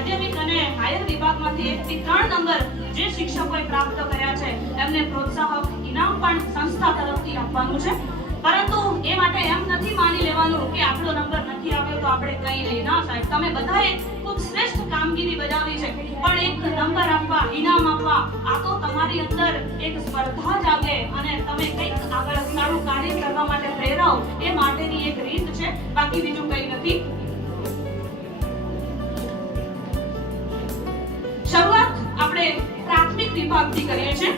માધ્યમિક અને હાયર વિભાગમાંથી 1 થી 3 નંબર જે શિક્ષકોએ પ્રાપ્ત કર્યા છે એમને પ્રોત્સાહક ઇનામ પણ સંસ્થા તરફથી આપવાનું છે. પરંતુ એ માટે એમ નથી માની લેવાનું કે આપણો નંબર નથી આવ્યો તો આપણે કંઈ નહીં. ના સાહેબ, તમે બધાએ ખૂબ શ્રેષ્ઠ કામગીરી બજાવી છે, પણ એક નંબર આપવા, ઇનામ આપવા, આ તો તમારી અંદર એક સ્પર્ધા જાગે અને તમે કંઈક આગળ સારું કાર્ય કરવા માટે પ્રેરાઓ એ માટેની એક રીત છે, બાકી બીજું કંઈ નથી. શરૂઆત આપણે પ્રાથમિક વિભાગથી કરીએ છીએ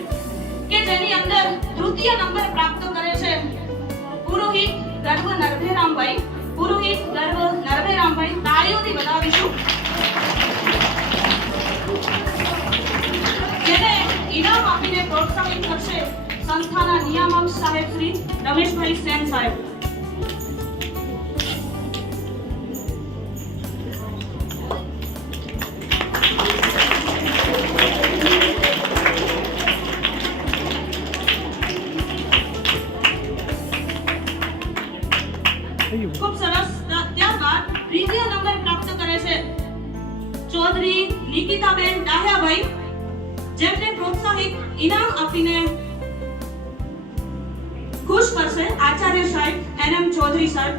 કે જેની અંદર તૃતીય નંબર પ્રાપ્ત કરે છે પુરોહિત ગર્વ નરભેરામભાઈ. પુરોહિત ગર્વ નરભેરામભાઈ, તાળીઓથી વધાવીશું. જેને ઇનામ આપીને પ્રોત્સાહિત કરશે સંસ્થાના નિયામક સાહેબ શ્રી રમેશભાઈ સેન સાહેબ. ખૂબ સરસ. ત્યારબાદ દ્વિતીય નંબર પ્રાપ્ત કરે છે ચૌધરી નિકિતાબેન ડાહ્યાભાઈ, જેમને પ્રોત્સાહિત ઇનામ આપીને ખુશ કરશે આચાર્ય સાહેબ એનએમ ચૌધરી સાહેબ.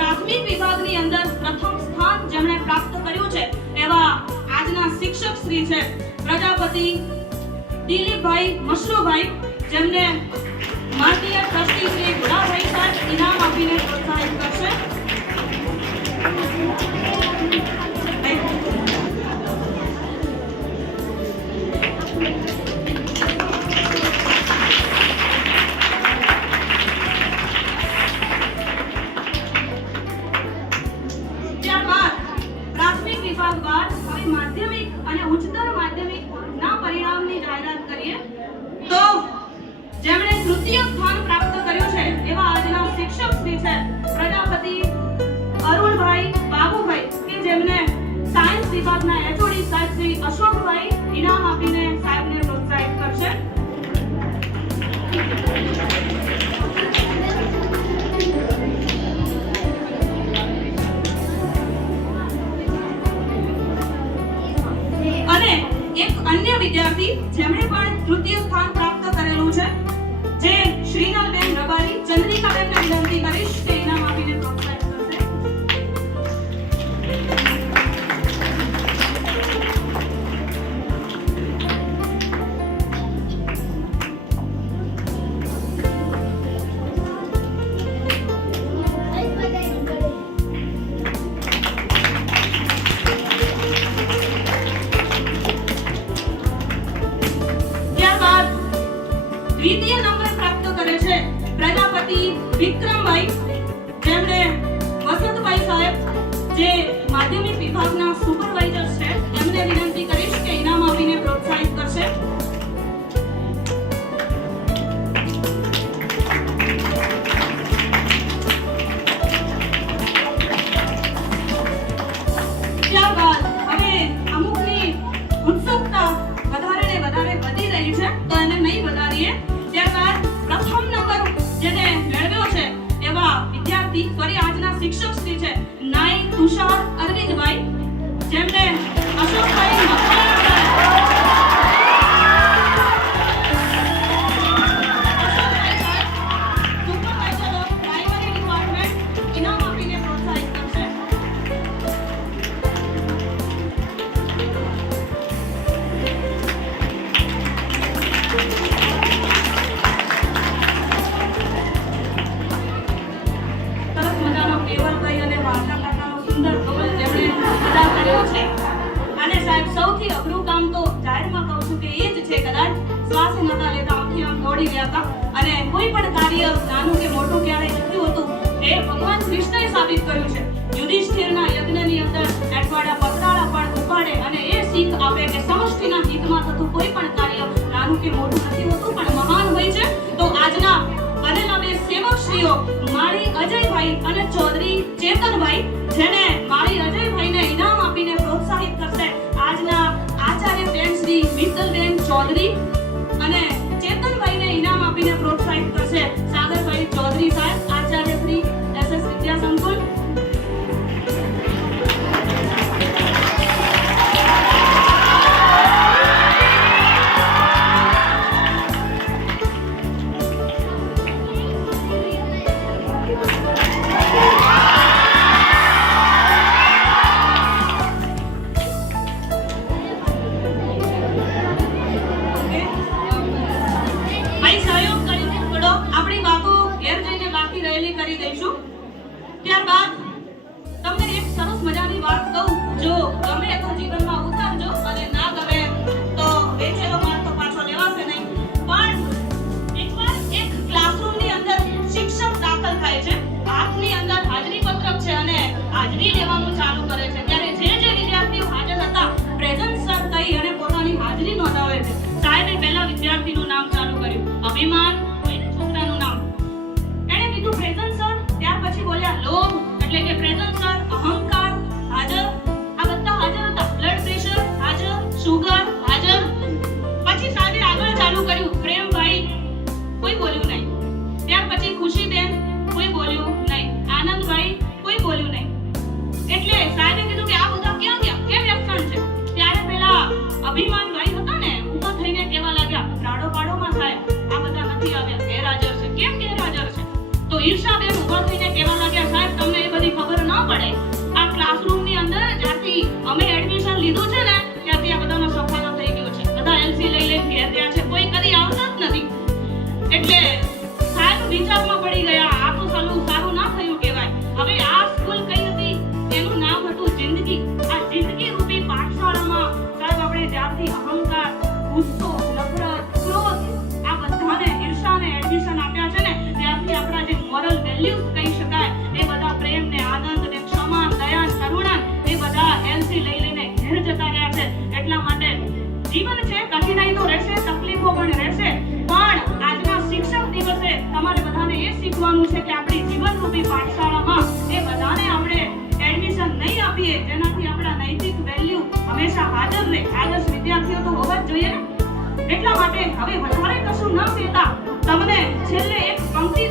પ્રાથમિક વિભાગની અંદર પ્રથમ સ્થાન જેમણે પ્રાપ્ત કર્યું છે એવા આજના શિક્ષક શ્રી છે પ્રજાપતિ દિલીપભાઈ મશરૂભાઈ, જેમને માનનીય ટ્રસ્ટી શ્રી ગુલાભાઈ સાહેબ ઇનામ આપીને પ્રોત્સાહિત કરશે. માધ્યમિક અને ઉચ્ચતર માધ્યમિક ના પરિણામની જાહેરાત કરીએ તો જેમણે તૃતીય સ્થાન પ્રાપ્ત કર્યું છે એવા આજના શિક્ષક શ્રી છે પ્રજાપતિ અરુણભાઈ બાબુભાઈ, કે જેમને સાયન્સ વિભાગના એચઓડી સાહેબ શ્રી અશોકભાઈ ઇનામ આપીને સાહેબને પ્રોત્સાહિત કરશે. એક અન્ય વિદ્યાર્થી જેમણે પણ તૃતીય સ્થાન પ્રાપ્ત કરેલું છે જે શ્રીનલબેન રબારી, ચંદ્રિકાબેનને વિનંતી કરીશ કે ઇનામ આપીને પ્રોત્સાહિત કરશે. દ્વિતીય નંબર પ્રાપ્ત કરે છે પ્રજાપતિ વિક્રમભાઈ, જેમણે વસંતભાઈ સાહેબ જે માધ્યમિક વિભાગના સુપરવાઇઝર છે એમને વિનંતી કરીશ કે ઇનામ આપીને પ્રોત્સાહિત કરશે. ત્યારબાદ હવે અમુકની ઉત્સુકતા વધારે ને વધારે વધી રહી છે તો એને નહીં વધારીએ. ત્યારબાદ પ્રથમ નંબર જેને મેળવ્યો છે એવા વિદ્યાર્થી ફરી આજના શિક્ષક શ્રી છે નાઈ તુષાર અરવિંદભાઈ, જેમને અશોકભાઈ સૌથી અઘરું કામ તો જાહેરમાં કહું છું કે એ જ છે. કદાચ શ્વાસ નતા લેતા આંખી આમ દોડી ગયા અને કોઈ પણ કાર્ય નાનું કે મોટું ક્યારેય નથી હોતું. એ ભગવાન કૃષ્ણએ સાબિત કર્યું છે. યુધિષ્ઠિરના યજ્ઞની અંદર અઠવાડા પતરાળા પણ ઉપાડે અને એ શીખ આપે કે સમષ્ટિના હિતમાં થતું કોઈ પણ કાર્ય નાનું કે મોટું નથી હોતું પણ મહાન હોય છે. તો આજના બનેલા બે સેવકશ્રીઓ માળી અજયભાઈ અને ચૌધરી ચેતનભાઈ, જેને માળી અજયભાઈને ઇનામ આપીને પ્રોત્સાહિત કરશે આજના આચાર્ય બેન શ્રી મિત્તલબેન ચૌધરી, અને ચેતનભાઈને ઇનામ આપીને પ્રોત્સાહિત કરશે સાગરભાઈ ચૌધરી સાહેબ, આચાર્ય શ્રી SS વિદ્યા સંકુલ. ત્યારબાદ તમને એક સરસ મજાની વાત કહું, જો ગમે તો જીવનમાં ઉતારજો અને ના ગમે તો વેચેલો માલ તો પાછો લેવાશે નહીં. પણ એકવાર એક ક્લાસરૂમની અંદર શિક્ષક દાખલ થાય છે, હાથની અંદર હાજરી પત્રક છે અને હાજરી લેવાનું ચાલુ કરે છે. ત્યારે જે વિદ્યાર્થીઓ હાજર હતા પ્રેઝન્ટ સર કહી અને પોતાની હાજરી નોંધાવે છે. સાહેબે પહેલા વિદ્યાર્થીનું નામ ચાલુ કર્યું, અભિમાન, છોકરાનું નામ. એણે કીધું પ્રેઝન્ટ સર. ત્યાર પછી બોલ્યા લોભ, એટલે કે પ્રેઝન્ટ સર. અહંકાર હાજર, આ બધા હાજર હતા. બ્લડ પ્રેશર હાજર, શુગર હાજર. પછી સાહેબે આગળ ચાલુ કર્યું, પ્રેમભાઈ, કોઈ બોલ્યું નહીં. ત્યાર પછી ખુશીબેન, કોઈ બોલ્યું નહીં. આનંદભાઈ, કોઈ બોલ્યું નહીં. એટલે સાહેબે કીધું કે આ બધા ક્યાં ગયા, કેમ એબસન્ટ છે? ત્યારે પેલા અભિમાનભાઈ હતા ને, ઊભા થઈને કહેવા લાગ્યા, રાડો પાડોમાં સાહેબ આ બધા નથી આવ્યા, ગેરહાજર છે. કેમ ગેરહાજર છે? તો ઈર્ષાબેન ઊભા થઈને કહેવા લાગ્યા, સાહેબ તમને એ બધી ખબર ન પડે, આ ક્લાસરૂમની અંદર જ્યાંથી અમે એડમિશન લીધું છે ને ત્યાંથી આ બધાનો સફાયો થઈ ગયો છે. બધા LC લઈ લઈને ઘેર ગયા છે, કોઈ કદી આવતા જ નથી. એટલે સાહેબ વિચારમાં પડી ગયા, આ તો સારું ના થયું કહેવાય. હવે આ સ્કૂલ કઈ હતી? એનું નામ હતું જિંદગી. આ જિંદગી રૂપી પાઠશાળામાં સાહેબ આપણે જ્યાંથી અહંકાર, ગુસ્સો, નફરત, ક્રોધ આ બધાને ઈર્ષાને એડમિશન આપ્યા છે ને, ત્યાંથી આપણા જે મોરલ વેલ્યુઝ કહી શકાય એ બધા પ્રેમ ને આનંદ ને ક્ષમા, દયા, કરુણા એ બધા LC લઈ લઈને ઘેર જતા રહ્યા છે. એટલા માટે જીવન છે, કઠિનાઈ તો રહેશે, તકલીફો પણ રહેશે, પણ આજના શિક્ષક દિવસે તમારે બધાને એ શીખવાનું છે કે આપણી જીવનરૂપી પાઠશાળામાં એ બધાને આપણે એડમિશન નહીં આપીએ જેનાથી આપણા નૈતિક વેલ્યુ હંમેશા હાજર રહે. આદર્શ વિદ્યાર્થીઓ તો હોવા જ જોઈએ ને. એટલા માટે હવે વધારે કશું ન કહેતા તમને છેલ્લે એક પંક્તિ